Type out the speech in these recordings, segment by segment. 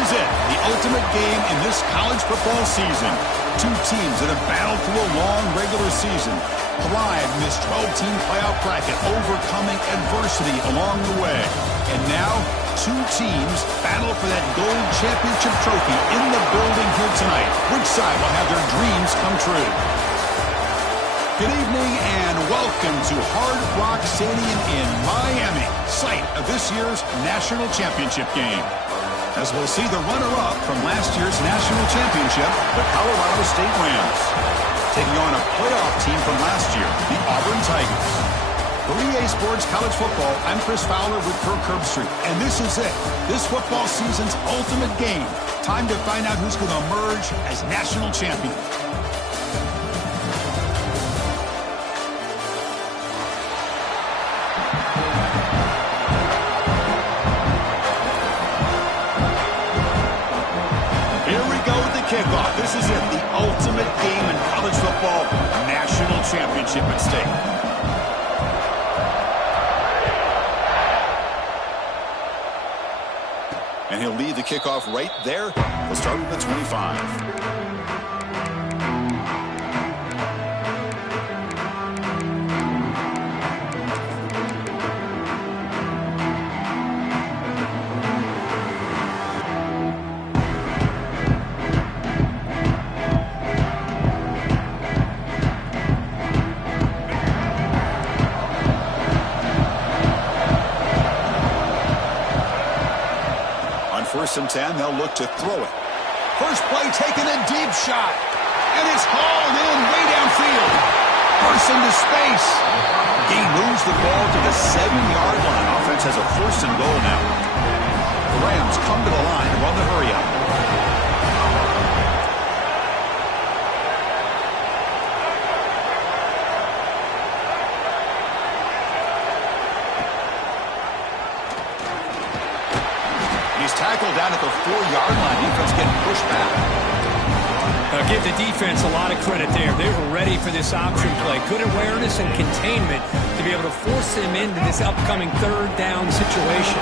is it, the ultimate game in this college football season. Two teams that have battled through a long regular season, thrived in this 12-team playoff bracket, overcoming adversity along the way. And now, two teams battle for that gold championship trophy in the building here tonight. Which side will have their dreams come true? Good evening and welcome to Hard Rock Stadium in Miami, site of this year's national championship game. As we'll see the runner-up from last year's national championship, the Colorado State Rams, taking on a playoff team from last year, the Auburn Tigers. For EA Sports College Football, I'm Chris Fowler with Kirk Herbstreit, and this is it, this football season's ultimate game. Time to find out who's going to emerge as national champion. Kickoff. This is it, the ultimate game in college football, national championship at stake. And he'll lead the kickoff right there. We'll start with the 25. First and 10, they'll look to throw it. First play taken, a deep shot. And it's hauled in way downfield. Bursts into space. He moves the ball to the 7-yard line. Offense has a first and goal now. The Rams come to the line and run the hurry up. Tackled down at the 4-yard line. Defense getting pushed back. Give the defense a lot of credit there. They were ready for this option play. Good awareness and containment to be able to force them into this upcoming third down situation.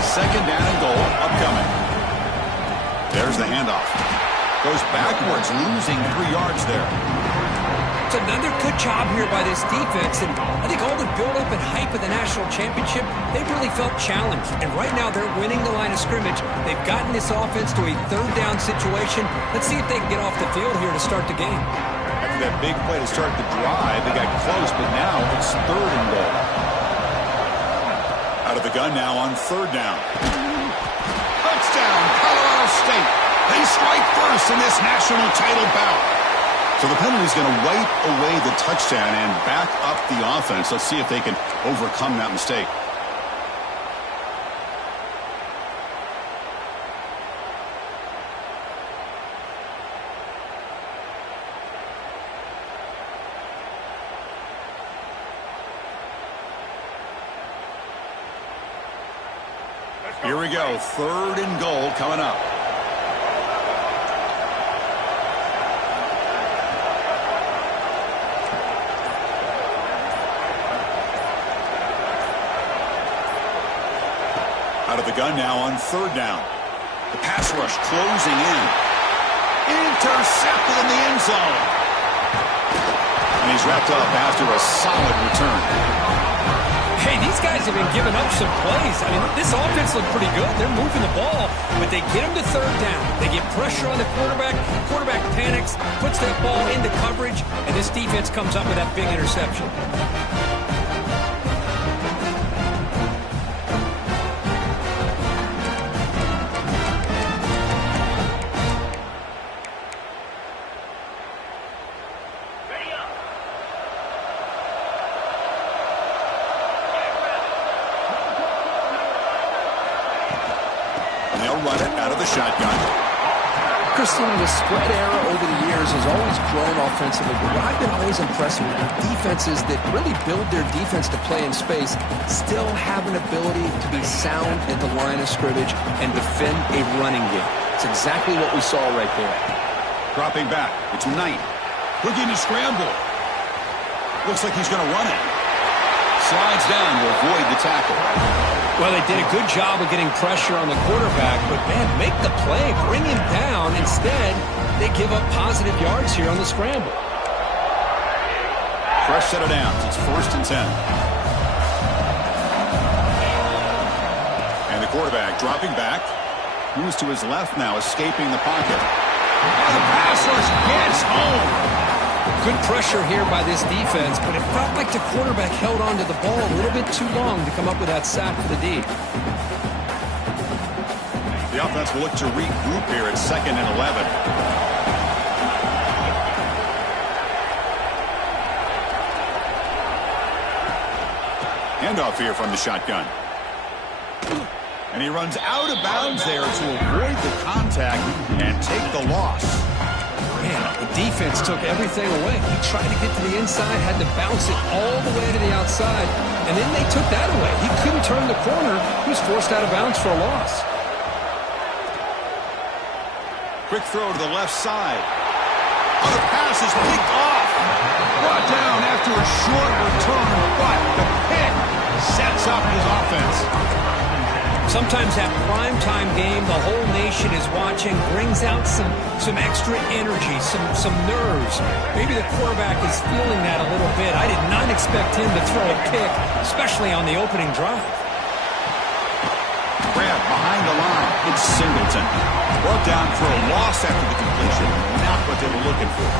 Second down and goal upcoming. There's the handoff. Goes backwards, losing 3 yards there. It's another good job here by this defense, and I think all the build-up and hype of the national championship, they really felt challenged. And right now, they're winning the line of scrimmage. They've gotten this offense to a third down situation. Let's see if they can get off the field here to start the game. After that big play to start the drive, they got close, but now it's third and goal. Out of the gun now on third down. Touchdown, Colorado State. They strike first in this national title bout. So the penalty is going to wipe away the touchdown and back up the offense. Let's see if they can overcome that mistake. Here we go. Third and goal coming up. Out of the gun now on third down. The pass rush closing in. Intercepted in the end zone. And he's wrapped up after a solid return. Hey, these guys have been giving up some plays. I mean, this offense looked pretty good. They're moving the ball, but they get them to third down. They get pressure on the quarterback. Quarterback panics, puts that ball into coverage, and this defense comes up with that big interception. Run it out of the shotgun. Christian, the spread era over the years has always grown offensively, but what I've been always impressed with defenses that really build their defense to play in space still have an ability to be sound at the line of scrimmage and defend a running game. It's exactly what we saw right there. Dropping back. It's Knight. Looking to scramble. Looks like he's going to run it. Slides down to avoid the tackle. Well, Well, they did a good job of getting pressure on the quarterback, but, man, make the play, bring him down. Instead, they give up positive yards here on the scramble. Fresh set of downs. It's 1st and 10. And the quarterback dropping back. Moves to his left now, escaping the pocket. And the pass rush gets home. Good pressure here by this defense, but it felt like the quarterback held on to the ball a little bit too long to come up with that sack for the D. The offense will look to regroup here at 2nd and 11. Handoff here from the shotgun. And he runs out of bounds there to avoid the contact and take the loss. Man, the defense took everything away. He tried to get to the inside, had to bounce it all the way to the outside, and then they took that away. He couldn't turn the corner. He was forced out of bounds for a loss. Quick throw to the left side. Oh, the pass is picked off. Brought down after a short return, but the pick sets up his offense. Sometimes that primetime game, the whole nation is watching, brings out some extra energy, some nerves. Maybe the quarterback is feeling that a little bit. I did not expect him to throw a pick, especially on the opening drive. Grab behind the line. It's Singleton. Brought down for a loss after the completion. Not what they were looking for.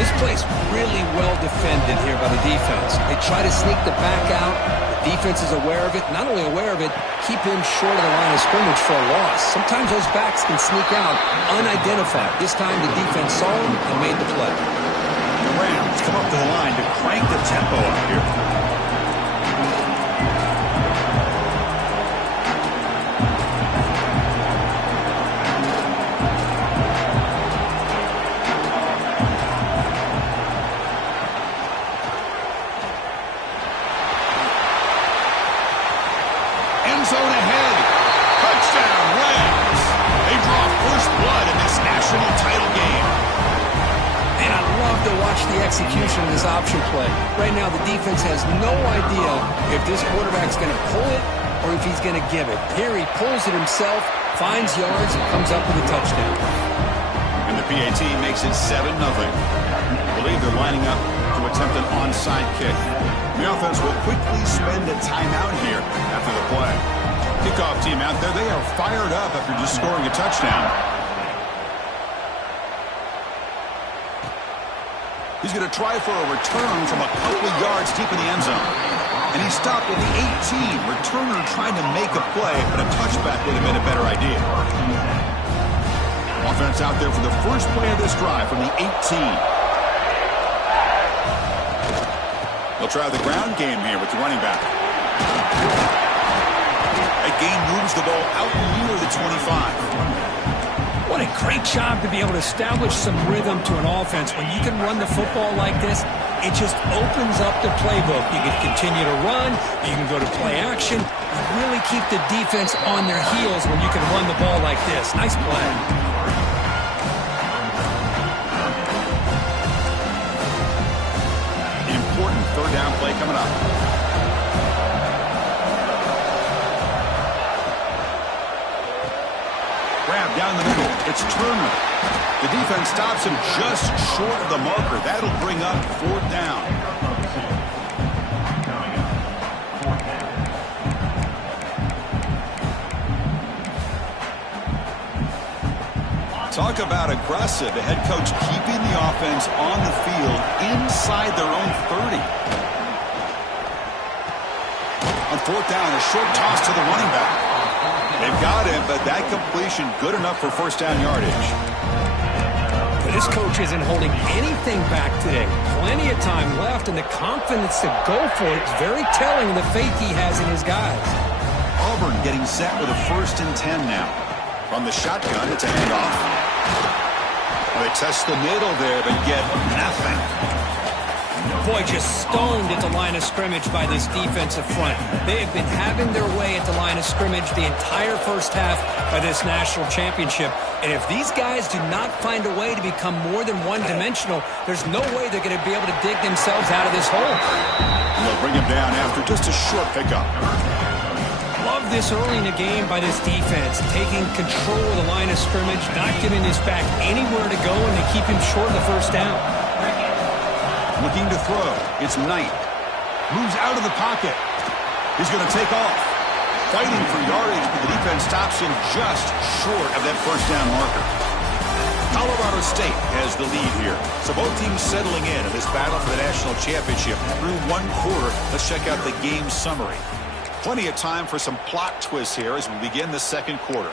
This play's really well defended here by the defense. They try to sneak the back out. The defense is aware of it. Not only aware of it, keep him short of the line of scrimmage for a loss. Sometimes those backs can sneak out unidentified. This time the defense saw him and made the play. The Rams come up to the line to crank the tempo up here. Zone ahead. Touchdown, Rams. They draw first blood in this national title game. And I love to watch the execution of this option play. Right now, the defense has no idea if this quarterback's going to pull it or if he's going to give it. Here he pulls it himself, finds yards, and comes up with a touchdown. And the PAT makes it 7-0. I believe they're lining up to attempt an onside kick. The offense will quickly spend a timeout here after the play. Kickoff team out there, they are fired up after just scoring a touchdown. He's going to try for a return from a couple of yards deep in the end zone. And he stopped at the 18. Returner trying to make a play, but a touchback would have been a better idea. Offense out there for the first play of this drive from the 18. They'll try the ground game here with the running back. That game moves the ball out near the 25. What a great job to be able to establish some rhythm to an offense. When you can run the football like this, it just opens up the playbook. You can continue to run. You can go to play action. You really keep the defense on their heels when you can run the ball like this. Nice play. Third down play coming up. Grab down the middle. It's Turner. The defense stops him just short of the marker. That'll bring up 4th down. Talk about aggressive. The head coach keeping the offense on the field inside their own 30. On 4th down, a short toss to the running back. They've got him, but that completion good enough for first down yardage. But this coach isn't holding anything back today. Plenty of time left, and the confidence to go for it is very telling of the faith he has in his guys. Auburn getting set with a 1st and 10 now. From the shotgun, it's a handoff. Well, they test the middle there, but get nothing. Boy, just stoned at the line of scrimmage by this defensive front. They have been having their way at the line of scrimmage the entire first half of this national championship. And if these guys do not find a way to become more than one-dimensional, there's no way they're going to be able to dig themselves out of this hole. And they'll bring him down after just a short pickup. Love this early in the game by this defense, taking control of the line of scrimmage, not giving this back anywhere to go, and they keep him short of the first down. Looking to throw. It's Knight. Moves out of the pocket. He's going to take off. Fighting for yardage, but the defense stops him just short of that first down marker. Colorado State has the lead here. So both teams settling in this battle for the national championship through one quarter. Let's check out the game summary. Plenty of time for some plot twists here as we begin the second quarter.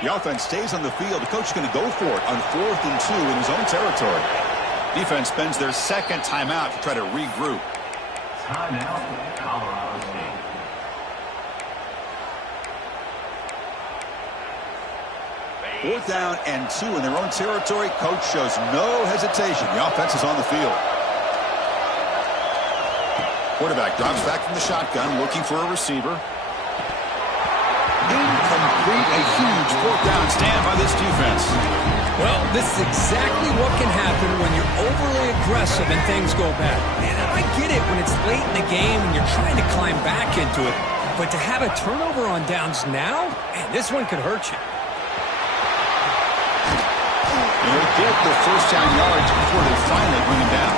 The offense stays on the field. The coach is going to go for it on 4th and 2 in his own territory. Defense spends their second timeout to try to regroup. Timeout, Colorado State. Fourth down and 2 in their own territory. Coach shows no hesitation. The offense is on the field. Quarterback drops back from the shotgun, looking for a receiver. Incomplete. A huge fourth down stand by this defense. Well, this is exactly what can happen when you're overly aggressive and things go bad. And I get it when it's late in the game and you're trying to climb back into it. But to have a turnover on downs now, man, this one could hurt you. And they'll get the first down yards before they finally bring him down.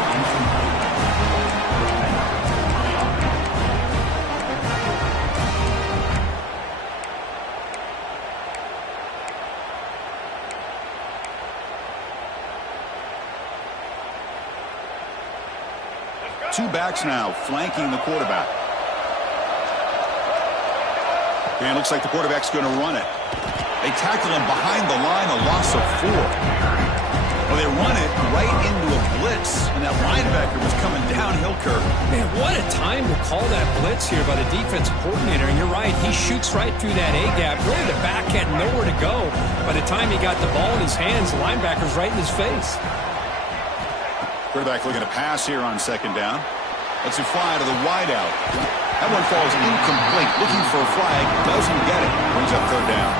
Two backs now flanking the quarterback. And it looks like the quarterback's going to run it. They tackle him behind the line, a loss of 4. Well, they run it right into a blitz, and that linebacker was coming downhill curve. Man, what a time to call that blitz here by the defensive coordinator. And you're right, he shoots right through that A-gap. Really, the back had nowhere to go. By the time he got the ball in his hands, the linebacker's right in his face. Quarterback looking to pass here on second down. Let's him fly to the wideout. That one falls incomplete. Looking for a flag. Doesn't get it. Brings up third down.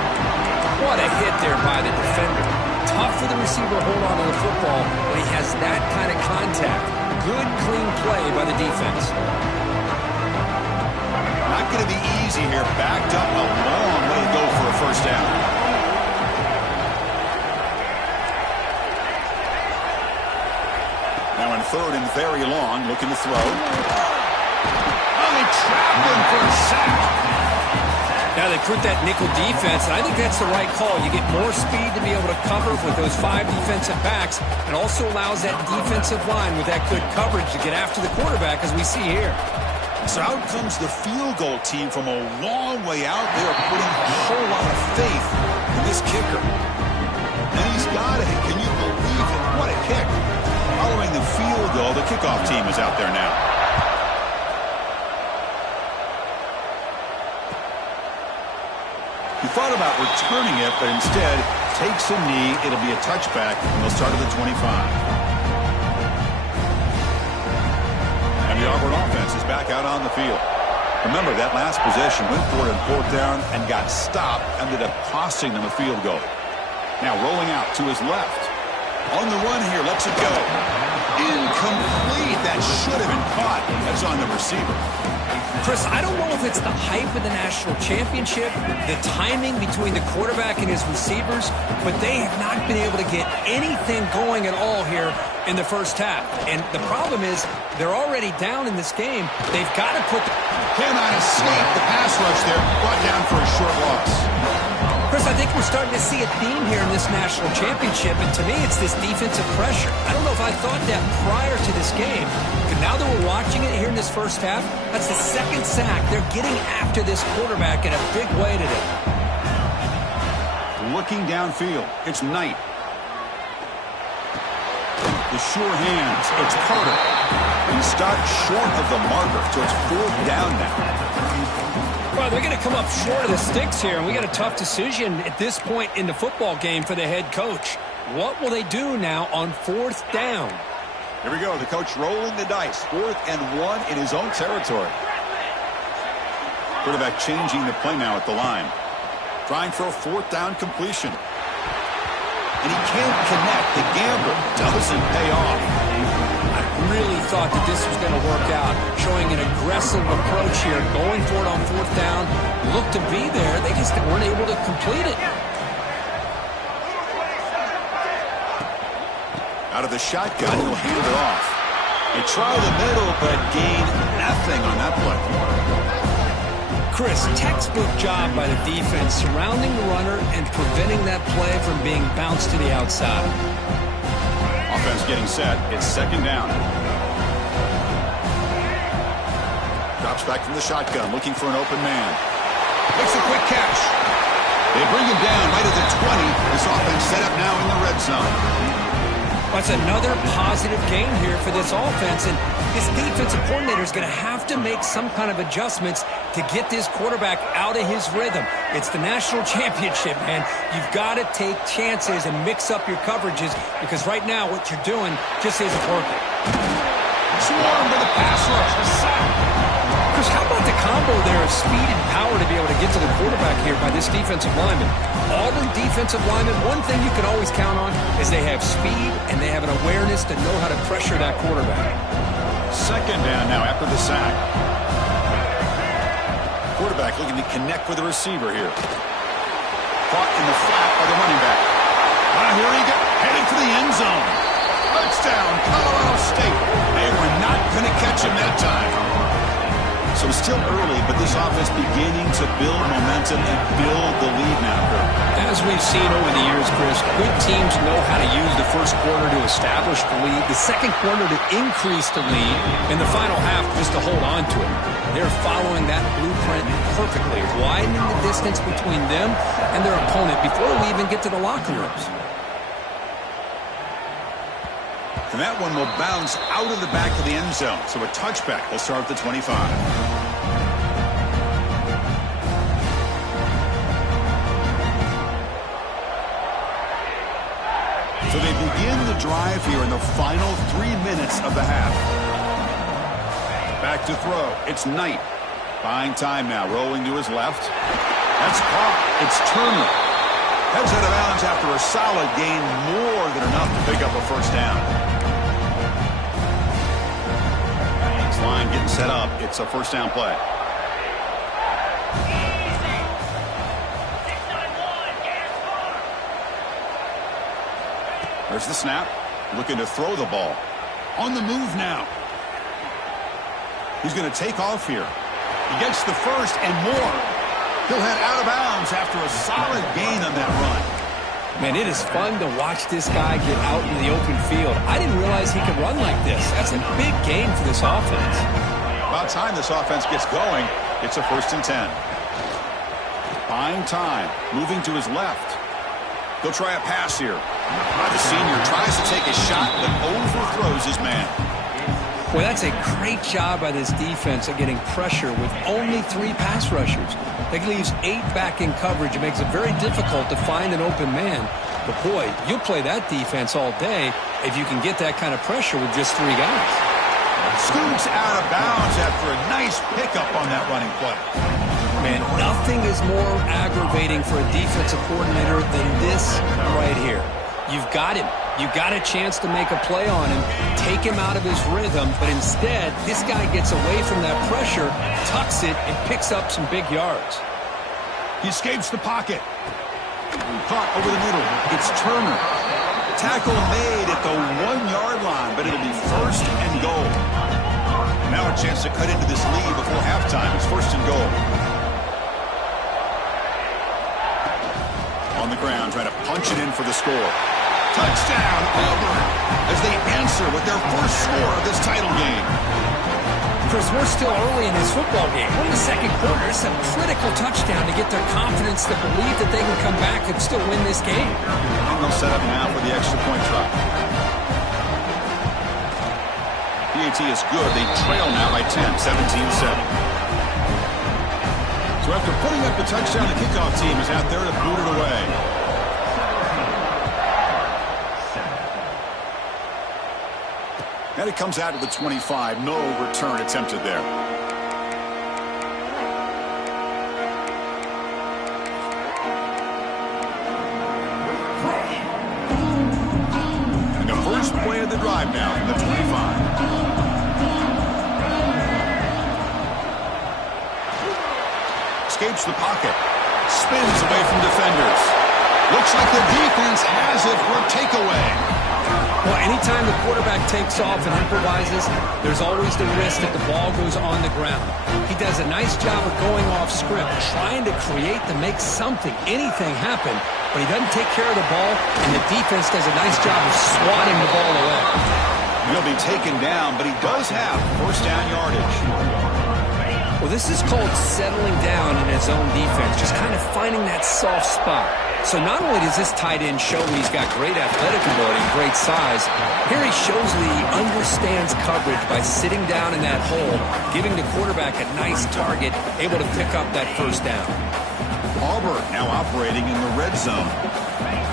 What a hit there by the defender. Tough for the receiver to hold on to the football when he has that kind of contact. Good, clean play by the defense. Not going to be easy here. Backed up a long way to go for a first down. Now in third and very long, looking to throw. Oh, they trapped him for a sack. Now they put that nickel defense, and I think that's the right call. You get more speed to be able to cover with those 5 defensive backs, and also allows that defensive line with that good coverage to get after the quarterback, as we see here. So out comes the field goal team from a long way out. They are putting a whole lot of faith in this kicker. And he's got it. Can you believe it? What a kick. Following the field goal, the kickoff team is out there now. He thought about returning it, but instead takes a knee. It'll be a touchback, and they'll start at the 25. And the Auburn offense is back out on the field. Remember, that last possession went for it in fourth down and got stopped, ended up costing them a field goal. Now rolling out to his left. On the run here, lets it go. Incomplete. That should have been caught. That's on the receiver. Chris, I don't know if it's the hype of the national championship, the timing between the quarterback and his receivers, but they have not been able to get anything going at all here in the first half. And the problem is they're already down in this game. They've got to put... Cannot escape the pass rush there. Brought down for a short loss. Chris, I think we're starting to see a theme here in this national championship, and to me, it's this defensive pressure. I don't know if I thought that prior to this game, but now that we're watching it here in this first half, that's the second sack. They're getting after this quarterback in a big way today. Looking downfield, it's Knight. The sure hands, it's Carter. He stopped short of the marker, so it's fourth down now. Well, they're going to come up short of the sticks here, and we got a tough decision at this point in the football game for the head coach. What will they do now on 4th down? Here we go. The coach rolling the dice. 4th and 1 in his own territory. Quarterback changing the play now at the line. Trying for a 4th down completion. And he can't connect. The gamble doesn't pay off. I really thought that this was going to work out. Showing an aggressive approach here. Going for it on 4th down. Looked to be there. They just weren't able to complete it. Out of the shotgun, he'll hand it off. They try the middle, but gain nothing on that play. Chris, textbook job by the defense surrounding the runner and preventing that play from being bounced to the outside. Offense getting set. It's 2nd down. Drops back from the shotgun, looking for an open man. Makes a quick catch. They bring him down right at the 20. This offense set up now in the red zone. That's another positive game here for this offense, and this defensive coordinator is going to have to make some kind of adjustments to get this quarterback out of his rhythm. It's the national championship, man. You've got to take chances and mix up your coverages because right now what you're doing just isn't working. Swarm to the pass rush. The sack. Chris, how about the combo there of speed and power to be able to get to the quarterback here by this defensive lineman? Auburn defensive lineman, one thing you can always count on is they have speed and they have an awareness to know how to pressure that quarterback. 2nd down now after the sack. Quarterback looking to connect with the receiver here. Caught in the flat by the running back. Here he goes, headed for the end zone. Touchdown, Colorado State. They were not going to catch him that time. So it's still early, but this offense beginning to build momentum and build the lead now. As we've seen over the years, Chris, good teams know how to use the first quarter to establish the lead, the second quarter to increase the lead, and the final half just to hold on to it. They're following that blueprint perfectly, widening the distance between them and their opponent before we even get to the locker rooms. And that one will bounce out of the back of the end zone. So a touchback will start at the 25. So they begin the drive here in the final 3 minutes of the half. Back to throw. It's Knight. Buying time now. Rolling to his left. That's caught. It's Turner. Heads out of bounds after a solid gain. More than enough to pick up a 1st down. Line getting set up. It's a 1st down play. There's the snap. Looking to throw the ball. On the move now. He's going to take off here. He gets the 1st and more. He'll head out of bounds after a solid gain on that run. Man, it is fun to watch this guy get out in the open field. I didn't realize he could run like this. That's a big gain for this offense. About time this offense gets going, it's a 1st and 10. Buying time, moving to his left. He'll try a pass here. The senior tries to take a shot, but overthrows his man. Well, that's a great job by this defense of getting pressure with only 3 pass rushers. That leaves 8 back in coverage. It makes it very difficult to find an open man. But, boy, you'll play that defense all day if you can get that kind of pressure with just 3 guys. Scoots out of bounds after a nice pickup on that running play. Man, nothing is more aggravating for a defensive coordinator than this right here. You've got him. You've got a chance to make a play on him, take him out of his rhythm, but instead, this guy gets away from that pressure, tucks it, and picks up some big yards. He escapes the pocket. Caught over the middle. It's Turner. Tackle made at the 1-yard line, but it'll be 1st and goal. Now a chance to cut into this lead before halftime. It's 1st and goal. On the ground, trying to punch it in for the score. Touchdown, Auburn, as they answer with their first score of this title game. Chris, we're still early in this football game. We're in the second quarter. It's a critical touchdown to get their confidence to believe that they can come back and still win this game. And they'll set up now for the extra point try. PAT is good. They trail now by 10, 17-7. So after putting up the touchdown, the kickoff team is out there to boot it away. And it comes out to the 25. No return attempted there. And the first play of the drive now from the 25. Escapes the pocket. Spins away from defenders. Looks like the defense has it for a takeaway. Well, anytime the quarterback takes off and improvises, there's always the risk that the ball goes on the ground. He does a nice job of going off script, trying to create to make something, anything happen, but he doesn't take care of the ball, and the defense does a nice job of swatting the ball away. He'll be taken down, but he does have first down yardage. Well, this is called settling down in his own defense, just kind of finding that soft spot. So not only does this tight end show he's got great athletic ability and great size, here he shows that he understands coverage by sitting down in that hole, giving the quarterback a nice target, able to pick up that first down. Auburn now operating in the red zone.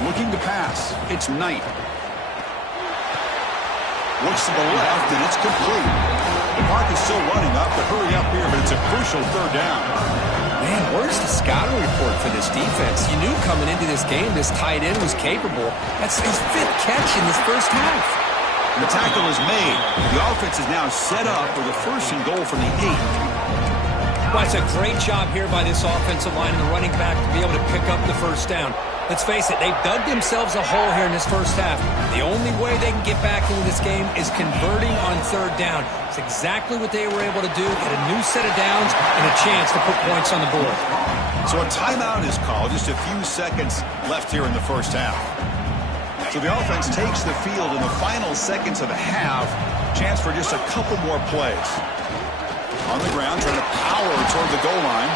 Looking to pass. It's Knight. Looks to the left, and it's complete. The clock is still running up, but hurry up here, but it's a crucial third down. Man, where's the scouting report for this defense? You knew coming into this game this tight end was capable. That's his 5th catch in this first half. And the tackle is made. The offense is now set up with a first and goal from the 8. Well, it's a great job here by this offensive line and the running back to be able to pick up the first down. Let's face it, they've dug themselves a hole here in this first half. The only way they can get back into this game is converting on third down. It's exactly what they were able to do, get a new set of downs and a chance to put points on the board. So a timeout is called, just a few seconds left here in the first half. So the offense takes the field in the final seconds of the half. Chance for just a couple more plays. On the ground, trying to power toward the goal line.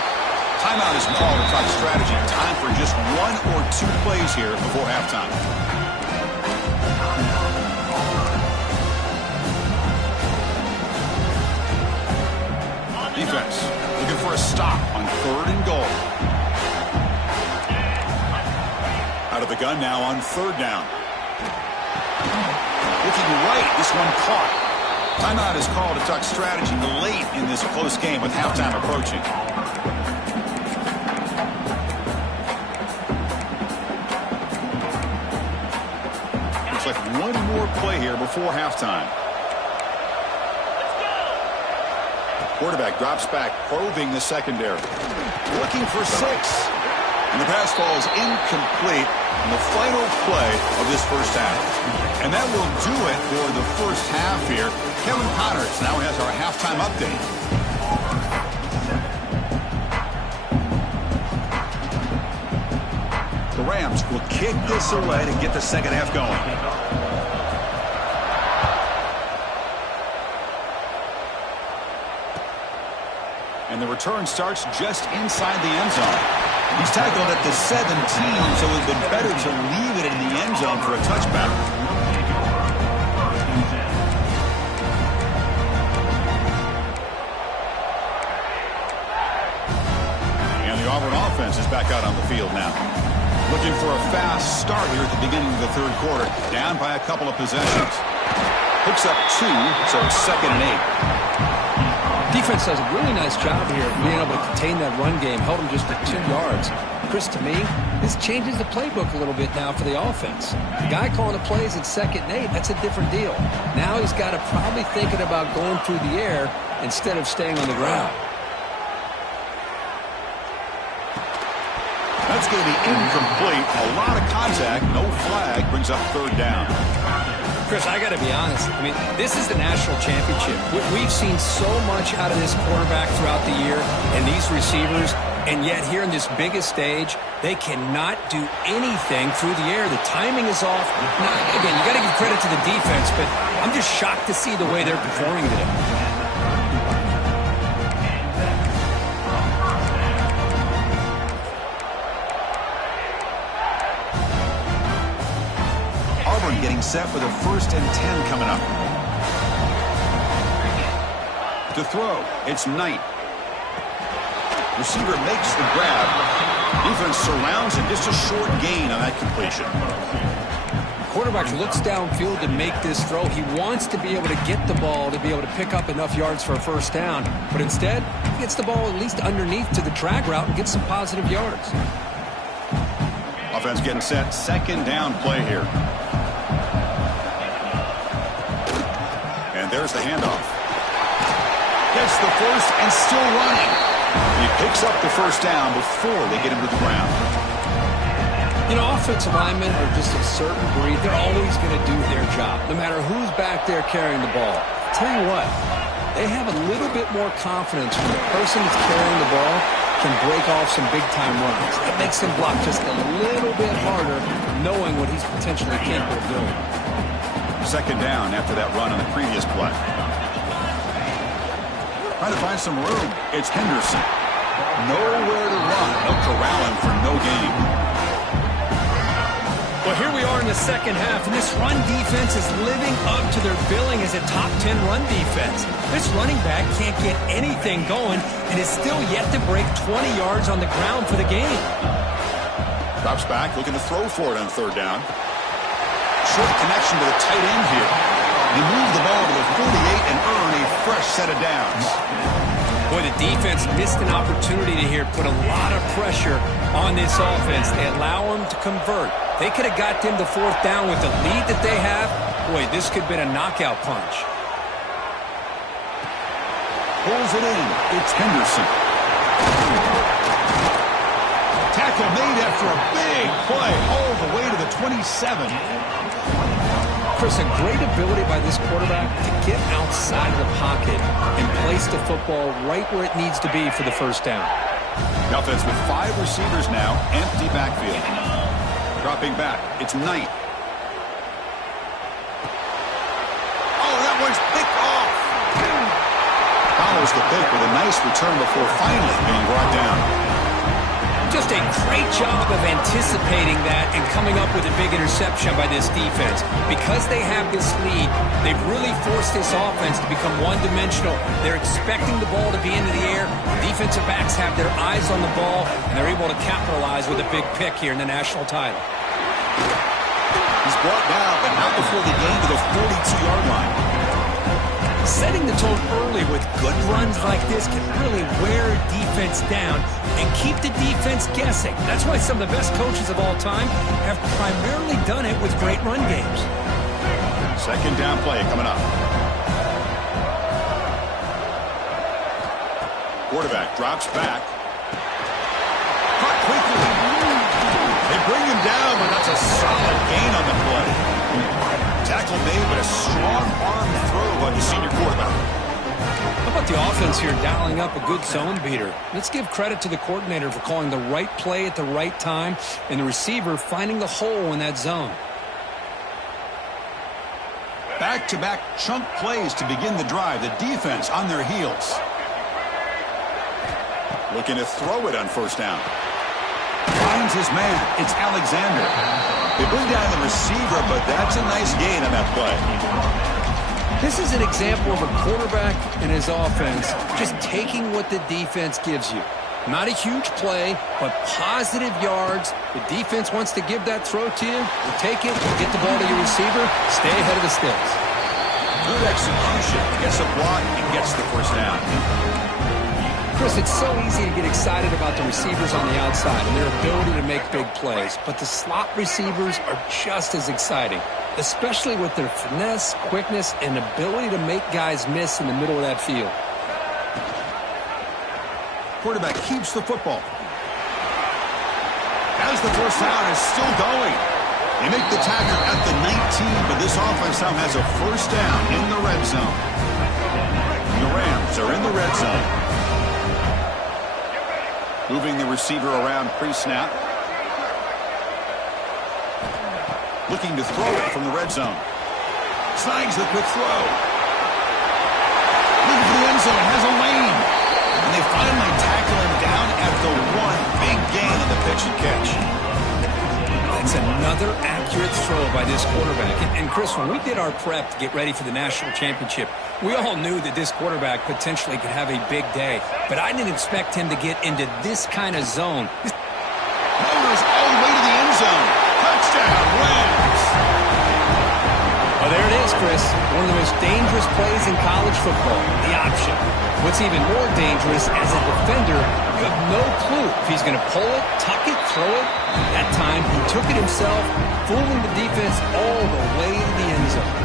Timeout is called to talk strategy. Time for just 1 or 2 plays here before halftime. Defense looking for a stop on 3rd and goal. Out of the gun now on 3rd down. Looking right, this one caught. Timeout is called to talk strategy late in this close game with halftime approaching. Looks like 1 more play here before halftime. Quarterback drops back, probing the secondary. Looking for 6. And the pass falls incomplete in the final play of this first half. And that will do it for the first half here. Kevin Connors now has our halftime update. The Rams will kick this away to get the second half going. And the return starts just inside the end zone. He's tackled at the 17, so it would have been better to leave it in the end zone for a touchback. And the Auburn offense is back out on the field now. Looking for a fast start here at the beginning of the 3rd quarter. Down by a couple of possessions. Picks up 2, so it's 2nd and 8. Defense does a really nice job here of being able to contain that run game, held them just at 2 yards. Chris, to me, this changes the playbook a little bit now for the offense. The guy calling the plays at 2nd and 8, that's a different deal. Now he's got to probably thinking about going through the air instead of staying on the ground. That's going to be incomplete. A lot of contact, no flag, brings up 3rd down. Chris, I got to be honest. I mean, this is the national championship. We've seen so much out of this quarterback throughout the year and these receivers, and yet here in this biggest stage, they cannot do anything through the air. The timing is off. Now, again, you got to give credit to the defense, but I'm just shocked to see the way they're performing today. Getting set for the 1st and 10 coming up. To throw, it's Knight. Receiver makes the grab. Defense surrounds him. Just a short gain on that completion. Quarterback looks downfield to make this throw. He wants to be able to get the ball to be able to pick up enough yards for a first down. But instead, he gets the ball at least underneath to the drag route and gets some positive yards. Offense getting set. Second down play here. And there's the handoff. Gets the first and still running. He picks up the first down before they get him to the ground. You know, offensive linemen are just a certain breed. They're always going to do their job, no matter who's back there carrying the ball. Tell you what, they have a little bit more confidence when the person that's carrying the ball can break off some big-time runs. It makes him block just a little bit harder, knowing what he's potentially capable of doing. Second down after that run on the previous play. Trying to find some room. It's Henderson. Nowhere to run. They'll corral him for no gain. Well, here we are in the second half, and this run defense is living up to their billing as a top 10 run defense. This running back can't get anything going and is still yet to break 20 yards on the ground for the game. Drops back, looking to throw for it on third down. Short connection to the tight end here. They move the ball to the 48 and earn a fresh set of downs. Boy, the defense missed an opportunity to here put a lot of pressure on this offense. They allow them to convert. They could have got them to fourth down with the lead that they have. Boy, this could have been a knockout punch. Pulls it in. It's Henderson. Tackle made after a big play all the way to the 27. Chris, a great ability by this quarterback to get outside of the pocket and place the football right where it needs to be for the first down. The offense with 5 receivers now, empty backfield. Dropping back, it's Knight. Oh, that one's picked off. Follows the pick with a nice return before finally being brought down. Just a great job of anticipating that and coming up with a big interception by this defense. Because they have this lead, they've really forced this offense to become one-dimensional. They're expecting the ball to be into the air. Defensive backs have their eyes on the ball, and they're able to capitalize with a big pick here in the national title. He's brought down, but not before the gain to the 42-yard line. Setting the tone early with good runs like this can really wear a defense down and keep the defense guessing. That's why some of the best coaches of all time have primarily done it with great run games. Second down play coming up. Quarterback drops back. Caught quickly. They bring him down, but that's a solid gain on the play. Tackle made, but a strong arm throw by the senior quarterback. How about the offense here dialing up a good zone beater? Let's give credit to the coordinator for calling the right play at the right time and the receiver finding the hole in that zone. Back-to-back chunk plays to begin the drive. The defense on their heels. Looking to throw it on first down. Finds his man. It's Alexander. They bring down the receiver, but that's a nice gain on that play. This is an example of a quarterback and his offense just taking what the defense gives you. Not a huge play, but positive yards. The defense wants to give that throw to you. You take it, you get the ball to your receiver, stay ahead of the sticks. Good execution. Gets a block and gets the first down. Chris, it's so easy to get excited about the receivers on the outside and their ability to make big plays, but the slot receivers are just as exciting, especially with their finesse, quickness, and ability to make guys miss in the middle of that field. Quarterback keeps the football. As the first down is still going. They make the tackle at the 19, but this offense now has a first down in the red zone. The Rams are in the red zone. Moving the receiver around pre-snap. Looking to throw it from the red zone. Snags the quick throw. Looking for the end zone. Has a lane. And they finally tackle him down at the one. Big gain on the pitch and catch. That's another accurate throw by this quarterback. And Chris, when we did our prep to get ready for the national championship, we all knew that this quarterback potentially could have a big day. But I didn't expect him to get into this kind of zone. Motors all the way to the end zone. Touchdown, Rams. Oh, there it is, Chris. One of the most dangerous plays in college football, the option. What's even more dangerous, as a defender, you have no clue if he's going to pull it, tuck it, throw it. That time, he took it himself, fooling the defense all the way to the end zone.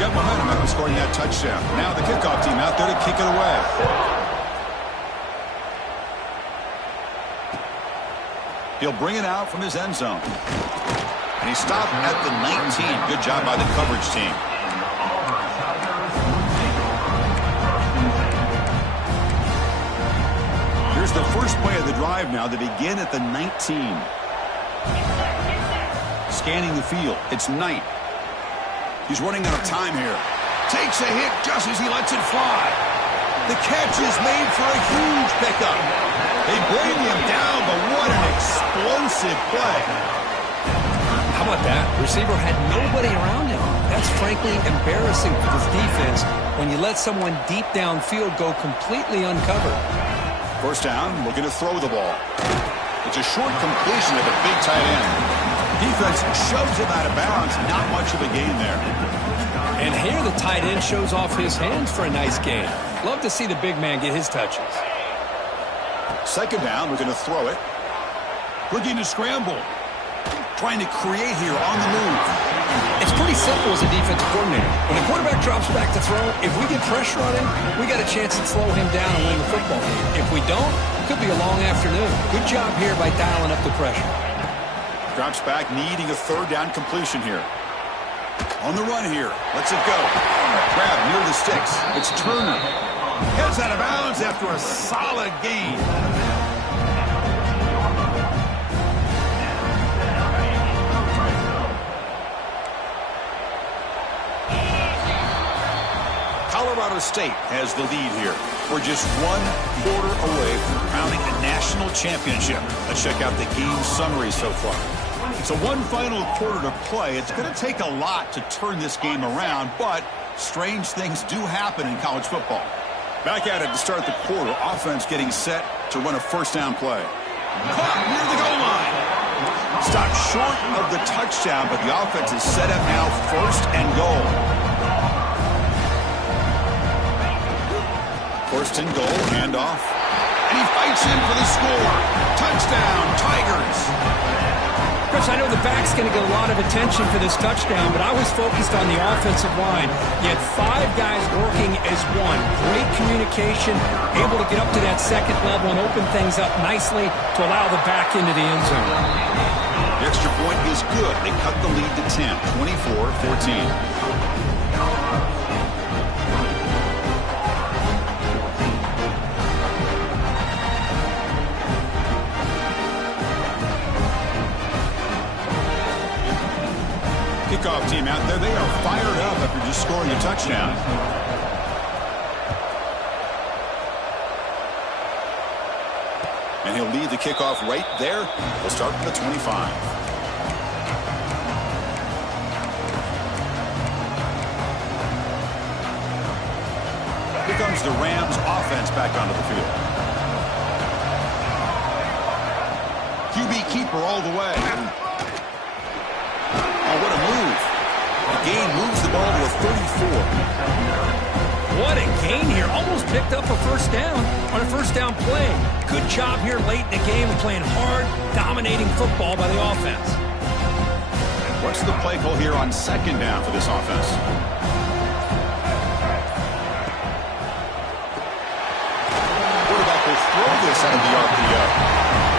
Got momentum after scoring that touchdown. Now the kickoff team out there to kick it away. He'll bring it out from his end zone. And he stopped at the 19. Good job by the coverage team. Here's the first play of the drive now. They begin at the 19. Scanning the field. It's Knight. He's running out of time here. Takes a hit just as he lets it fly. The catch is made for a huge pickup. They bring him down, but what an explosive play. How about that? Receiver had nobody around him. That's frankly embarrassing for this defense when you let someone deep downfield go completely uncovered. First down, looking to throw the ball. It's a short completion of a big tight end. Defense shoves him out of bounds. Not much of a gain there. And here the tight end shows off his hands for a nice gain. Love to see the big man get his touches. Second down, we're going to throw it. Looking to scramble. Trying to create here on the move. It's pretty simple as a defensive coordinator. When a quarterback drops back to throw, if we get pressure on him, we got a chance to slow him down and win the football game. If we don't, it could be a long afternoon. Good job here by dialing up the pressure. Drops back, needing a third down completion here. On the run here. Lets it go. Grab near the sticks. It's Turner. Heads out of bounds after a solid gain. Colorado State has the lead here. We're just 1 quarter away from crowning a national championship. Let's check out the game summary so far. So 1 final quarter to play. It's going to take a lot to turn this game around, but strange things do happen in college football. Back at it to start the quarter. Offense getting set to run a first down play. Caught near the goal line. Stopped short of the touchdown, but the offense is set up now, first and goal. First and goal, handoff. And he fights in for the score. Touchdown, Tigers. Chris, I know the back's going to get a lot of attention for this touchdown, but I was focused on the offensive line. You had 5 guys working as one. Great communication, able to get up to that second level and open things up nicely to allow the back into the end zone. The extra point is good. They cut the lead to 10, 24-14. Kickoff team out there. They are fired up after just scoring a touchdown. And he'll lead the kickoff right there. We'll start from the 25. Here comes the Rams offense back onto the field. QB keeper all the way. Oh, what a move. The gain moves the ball to a 34. What a gain here. Almost picked up a first down on a first down play. Good job here late in the game of playing hard, dominating football by the offense. What's the play call here on second down for this offense? Quarterback will throw this out of the RPO.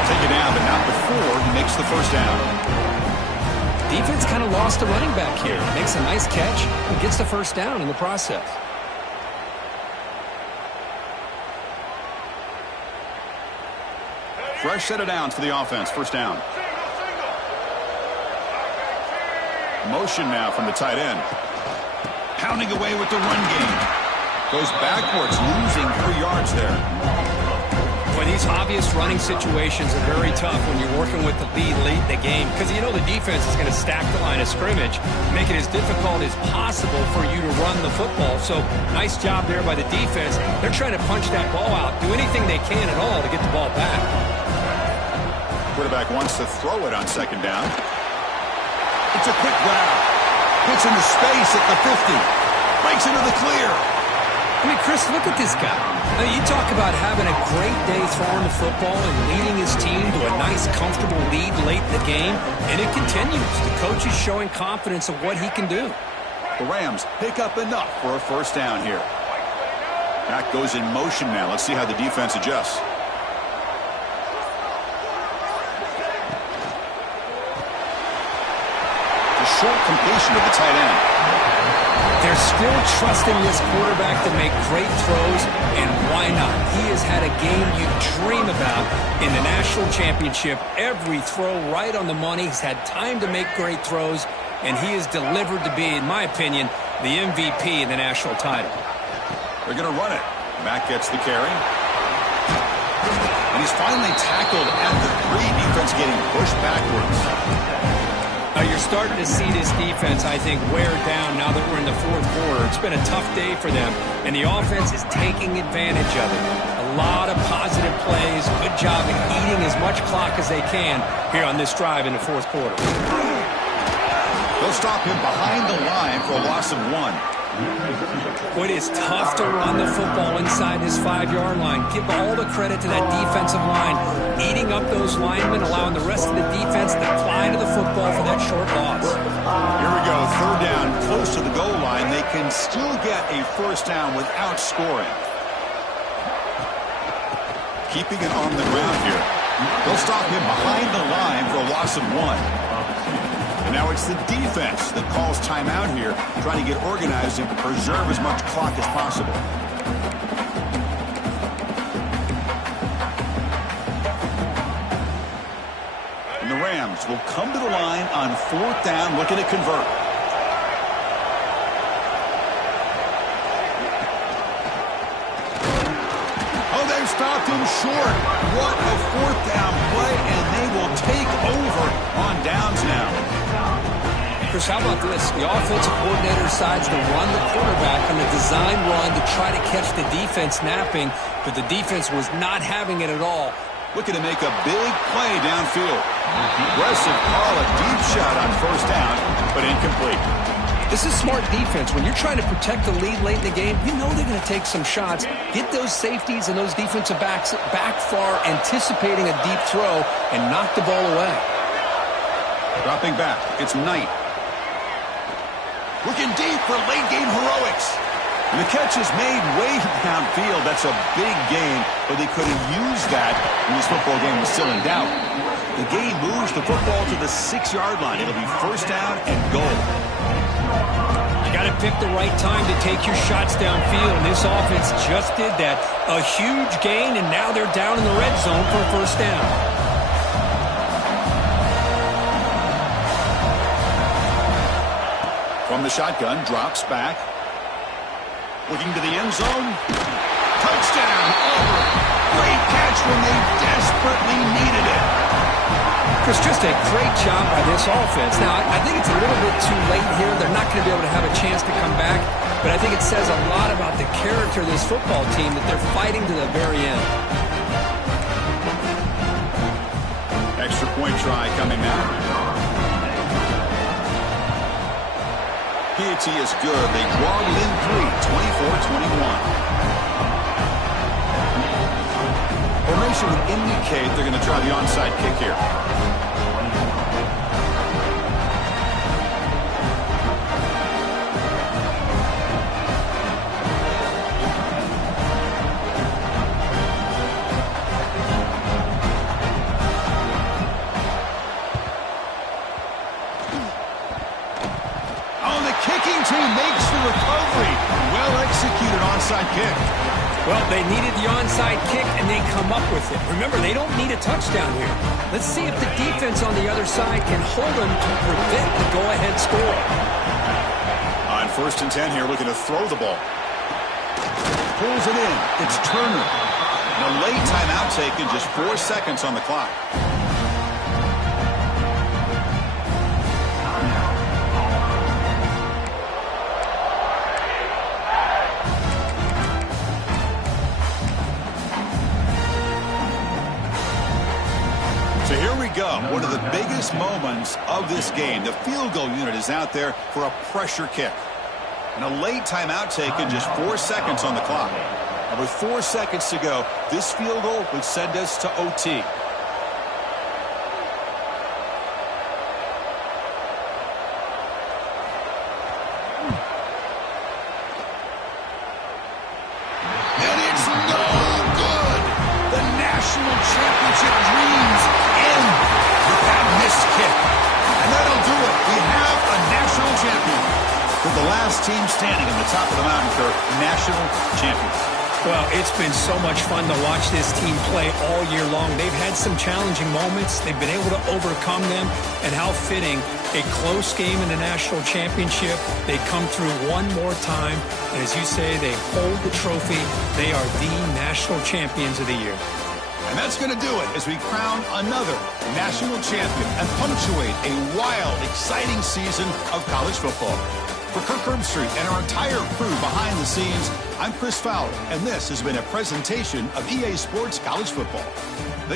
Take it down, but not before he makes the first down. Defense kind of lost the running back here. Makes a nice catch and gets the first down in the process. Fresh set of downs for the offense. First down. Motion now from the tight end. Pounding away with the run game. Goes backwards, losing 3 yards there. Boy, these obvious running situations are very tough when you're working with the lead late in the game because you know the defense is going to stack the line of scrimmage, make it as difficult as possible for you to run the football. So nice job there by the defense. They're trying to punch that ball out, do anything they can at all to get the ball back. Quarterback wants to throw it on second down. It's a quick grab. Puts into space at the 50. Breaks into the clear. I mean, Chris, look at this guy. I mean, you talk about having a great day throwing the football and leading his team to a nice, comfortable lead late in the game, and it continues. The coach is showing confidence of what he can do. The Rams pick up enough for a first down here. Back goes in motion now. Let's see how the defense adjusts. The short completion of the tight end. They're still trusting this quarterback to make great throws, and why not? He has had a game you dream about in the national championship. Every throw right on the money. He's had time to make great throws, and he is delivered to be, in my opinion, the MVP in the national title. They're going to run it. Mack gets the carry. And he's finally tackled at the 3. Defense getting pushed backwards. You're starting to see this defense, I think, wear down now that we're in the fourth quarter. It's been a tough day for them, and the offense is taking advantage of it. A lot of positive plays. Good job in eating as much clock as they can here on this drive in the fourth quarter. They'll stop him behind the line for a loss of 1. It is tough to run the football inside this 5-yard line. Give all the credit to that defensive line, eating up those linemen, allowing the rest of the defense to fly to the football for that short loss. Here we go, third down, close to the goal line. They can still get a first down without scoring. Keeping it on the ground here. They'll stop him behind the line for a loss of 1. And now it's the defense that calls timeout here, trying to get organized and preserve as much clock as possible. And the Rams will come to the line on fourth down, looking to convert. Oh, they've stopped him short. What a fourth down play, and they will take over on downs now. Chris, how about this? The offensive coordinator decides to run the quarterback on a design run to try to catch the defense napping, but the defense was not having it at all. Looking to make a big play downfield. Aggressive call, a deep shot on first down, but incomplete. This is smart defense. When you're trying to protect the lead late in the game, you know they're going to take some shots, get those safeties and those defensive backs back far, anticipating a deep throw, and knock the ball away. Dropping back, it's Knight. Looking deep for late-game heroics. And the catch is made way downfield. That's a big gain, but they could have used that when this football game was still in doubt. The gain moves the football to the 6-yard line. It'll be first down and goal. You got to pick the right time to take your shots downfield, and this offense just did that. A huge gain, and now they're down in the red zone for a first down. From the shotgun, drops back. Looking to the end zone. Touchdown, Auburn. Great catch when they desperately needed it. Chris, just a great job by this offense. Now, I think it's a little bit too late here. They're not going to be able to have a chance to come back, but I think it says a lot about the character of this football team that they're fighting to the very end. Extra point try coming now. Piety is good. They draw within 3, 24-21. Formation would indicate they're going to try the onside kick here. Kicking team makes the recovery. Well executed onside kick. Well, they needed the onside kick, and they come up with it. Remember, they don't need a touchdown here. Let's see if the defense on the other side can hold them to prevent the go-ahead score. On 1st and 10 here, looking to throw the ball. Pulls it in. It's Turner. A late timeout taken, just 4 seconds on the clock. So here we go, one of the biggest moments of this game. The field goal unit is out there for a pressure kick. And a late timeout taken, just 4 seconds on the clock. And with 4 seconds to go, this field goal would send us to OT. And it's no good. The national championship dreams end with that missed kick. And that'll do it. We have a national champion. With the last team standing in the top of the mountain for national champions. Well, it's been so much fun to watch this team play all year long. They've had some challenging moments. They've been able to overcome them. And how fitting, a close game in the national championship. They come through one more time. And as you say, they hold the trophy. They are the national champions of the year. And that's going to do it as we crown another national champion and punctuate a wild, exciting season of college football. For Kirk Herbstreit and our entire crew behind the scenes, I'm Chris Fowler, and this has been a presentation of EA Sports College Football.